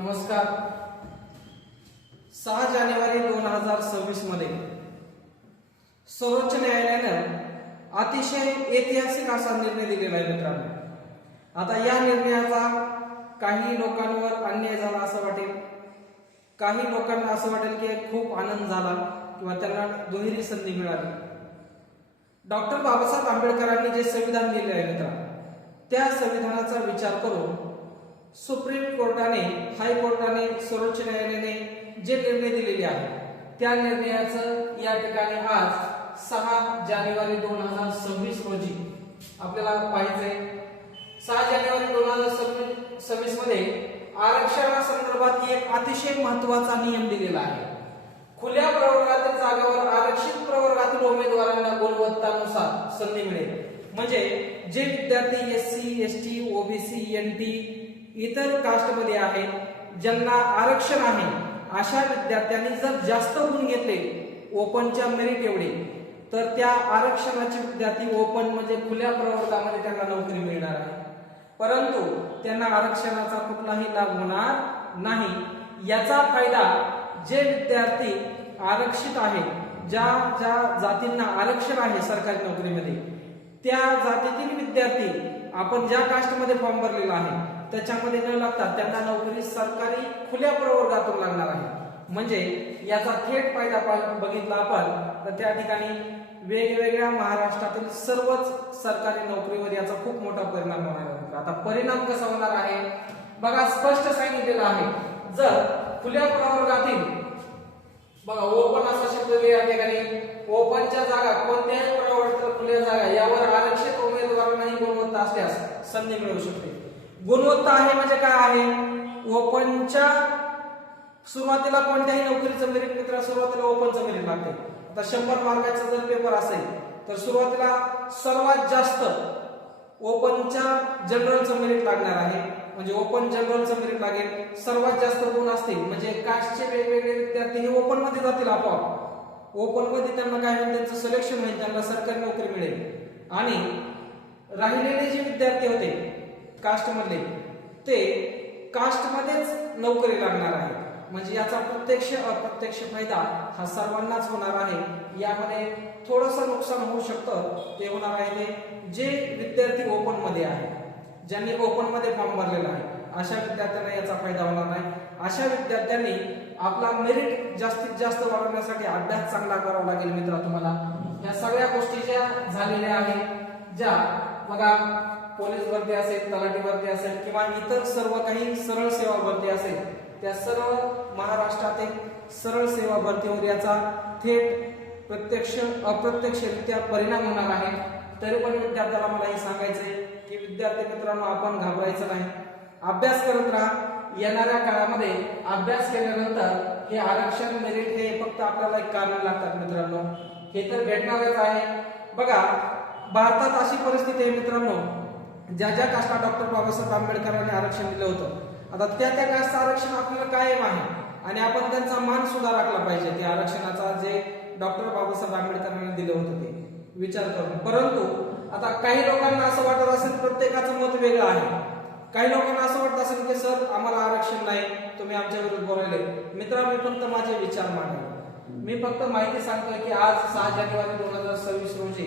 नमस्कार. 6 जानेवारी 2026 मध्ये सर्वोच्च न्यायालयानं अतिशय ऐतिहासिक असा निर्णय दिलेला आहे मित्रांनो. आता या निर्णयाचा काही लोकांवर अन्याय झाला असं वाटेल, काही लोकांना असं वाटेल की खूप आनंद झाला किंवा त्यांना दुहेरी संधी मिळाली. डॉक्टर बाबासाहेब आंबेडकरांनी जे संविधान लिहिले आहे मित्रांनो, त्या संविधानाचा विचार करून सुप्रीम कोर्टाने, हायकोर्टाने, सर्वोच्च न्यायालयाने जे निर्णय दिलेले आहेत त्या निर्णयाचं या ठिकाणी आज 6 जानेवारी 2026 रोजी आपल्याला पाहायचंय. 6 जानेवारी 2026 मध्ये आरक्षणासंदर्भात एक अतिशय महत्त्वाचा नियम दिलेला आहे. खुल्या प्रवर्गातील जागांवर आरक्षित प्रवर्गातील उमेदवारांना गुणवत्तानुसार संधी मिळेल. म्हणजे जे विद्यार्थी एससी, एसटी, ओबीसी, एनटी इतर कास्टमध्ये आहेत, ज्यांना आरक्षण आहे, अशा विद्यार्थ्यांनी जर जास्त गुण घेतले ओपनच्या मेरिट एवढे, तर त्या आरक्षणाचे विद्यार्थी ओपन म्हणजे खुल्या प्रवर्गामध्ये त्यांना नोकरी मिळणार आहे. परंतु त्यांना आरक्षणाचा कुठलाही लाभ होणार नाही. याचा फायदा जे विद्यार्थी आरक्षित आहे, ज्या जातींना आरक्षण आहे सरकारी नोकरीमध्ये, त्या जातीतील विद्यार्थी आपण ज्या कास्टमध्ये फॉर्म भरलेला आहे त्याच्यामध्ये न लागता त्यांना नोकरी सरकारी खुल्या प्रवर्गातून लागणार आहे. म्हणजे याचा थेट फायदा बघितला आपण तर त्या ठिकाणी वेगवेगळ्या महाराष्ट्रातील सर्वच सरकारी नोकरीवर याचा खूप मोठा परिणाम होणार आहे. आता परिणाम कसा होणार आहे बघा, स्पष्ट सांगितलेलं आहे. जर खुल्या प्रवर्गातील बघा ओपन असा शब्द या ठिकाणी, ओपनच्या जागा कोणत्याही प्रवर्गातील खुल्या जागा यावर आरक्षित उमेदवारांनाही गुणवत्ता असल्यास संधी मिळू शकते. गुणवत्ता आहे म्हणजे काय आहे? ओपनच्या सुरुवातीला कोणत्याही नोकरीचं मेरिट मित्र सुरुवातीला ओपनचं मेरिट लागते. आता 100 मार्काचा जर पेपर असेल तर सुरुवातीला सर्वात जास्त ओपनच्या जनरलचं मेरिट लागणार आहे. म्हणजे ओपन जनरलचं मेरिट लागेल. सर्वात जास्त गुण असतील म्हणजे कास्टचे वेगवेगळे विद्यार्थी हे ओपन मध्ये जातील आपोआप. ओपन मध्ये त्यांना काय होईल, त्यांचं सिलेक्शन होईल, त्यांना सरकारी नोकरी मिळेल. आणि राहिलेले जे विद्यार्थी होते कास्ट मधले ते कास्ट मध्येच नोकरी लागणार आहे. म्हणजे याचा प्रत्यक्ष अप्रत्यक्ष फायदा हा सर्वांनाच होणार आहे. यामध्ये थोडंसं नुकसान होऊ शकतं. ते होणार आहे ते जे विद्यार्थी ओपन मध्ये आहेत, ज्यांनी ओपन मध्ये फॉर्म भरलेला आहे, अशा विद्यार्थ्यांना याचा फायदा होणार नाही. अशा विद्यार्थ्यांनी आपला मेरिट जास्तीत जास्त वाढवण्यासाठी अभ्यास चांगला करावा लागेल. मित्र तुम्हाला या सगळ्या गोष्टी ज्या झालेल्या आहेत, ज्या बघा पोलीस भरती असेल, तलाठी भरती असेल किंवा इतर सर्व काही सरळ सेवा भरती असेल, त्या सर्व महाराष्ट्रातील सरळ सेवा भरतीवर याचा थेट प्रत्यक्ष अप्रत्यक्षरित्या परिणाम होणार आहे. तरी पण विद्यार्थ्याला मला हे सांगायचंय की विद्यार्थी मित्रांनो, आपण घाबरायचं नाही. अभ्यास करत राहा. येणाऱ्या काळामध्ये अभ्यास केल्यानंतर हे आरक्षण मेरिट हे फक्त आपल्याला एक कारण लागतात मित्रांनो, हे तर भेटणारच आहे. बघा भारतात अशी परिस्थिती आहे मित्रांनो, ज्या कास्टला डॉक्टर बाबासाहेब आंबेडकरांनी आरक्षण दिलं होतं, आता त्या कास्टचं आरक्षण आपल्याला कायम आहे आणि आपण त्यांचा मान सुद्धा राखला पाहिजे. त्या आरक्षणाचा जे डॉक्टर बाबासाहेब आंबेडकरांनी दिलं होतं ते विचार करून. परंतु आता काही लोकांना असं वाटत असेल, प्रत्येकाचं मत वेगळं आहे. काही लोकांना असं वाटत असेल की सर आम्हाला आरक्षण नाही, तुम्ही आमच्या विरुद्ध बोलायले. मित्र मी फक्त माझे विचार मांडले. मी फक्त माहिती सांगतोय की आज 6 जानेवारी 2026 रोजी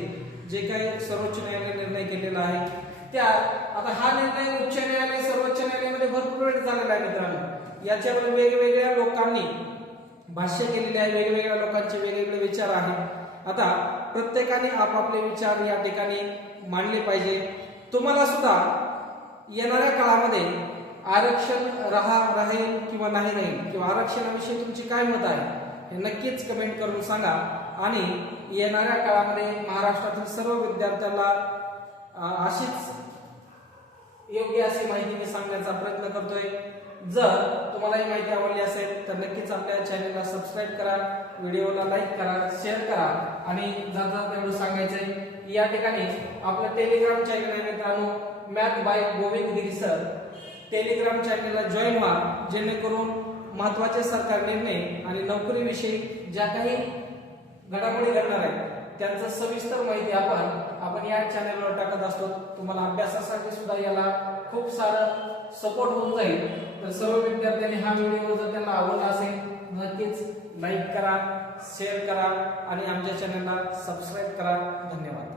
जे काही सर्वोच्च न्यायालयाने निर्णय केलेला आहे त्या, आता हा निर्णय उच्च न्यायालय सर्वोच्च न्यायालयामध्ये भरपूर वेळ झालेला आहे मित्रांनो. याच्यावर वेगवेगळ्या लोकांनी भाष्य केलेले आहे, वेगवेगळ्या लोकांचे वेगवेगळे विचार आहेत. आता प्रत्येकाने आपापले विचार या ठिकाणी मांडले पाहिजे. तुम्हाला सुद्धा येणाऱ्या काळामध्ये आरक्षण राहील किंवा नाही राहील किंवा आरक्षणाविषयी तुमची काय मत आहे हे नक्कीच कमेंट करून सांगा. आणि येणाऱ्या काळामध्ये महाराष्ट्रातील सर्व विद्यार्थ्यांना अशीच योग्य अशी माहिती मी सांगण्याचा प्रयत्न करतोय. जर तुम्हाला ही माहिती आवडली असेल तर नक्कीच आपल्या चॅनलला सबस्क्राईब करा, व्हिडिओला लाईक करा, शेअर करा आणि जाता एवढं सांगायचंय या ठिकाणी आपलं टेलिग्राम चॅनल आहे मित्रांनो, मॅथ बाय गोविंद गिरी सर. टेलिग्राम चॅनलला जॉईन व्हा, जेणेकरून महत्त्वाचे सरकार निर्णय आणि नोकरीविषयी ज्या काही घडामोडी घडणार आहेत त्यांचं सविस्तर माहिती आपण या चॅनलवर टाकत असतो. तुम्हाला अभ्यासासाठी सुद्धा याला खूप सारं सपोर्ट होऊन जाईल. तर सर्व विद्यार्थ्यांनी हा व्हिडिओ जर त्यांना आवडला असेल नक्कीच लाईक करा, शेअर करा आणि आमच्या चॅनलला सबस्क्राईब करा. धन्यवाद.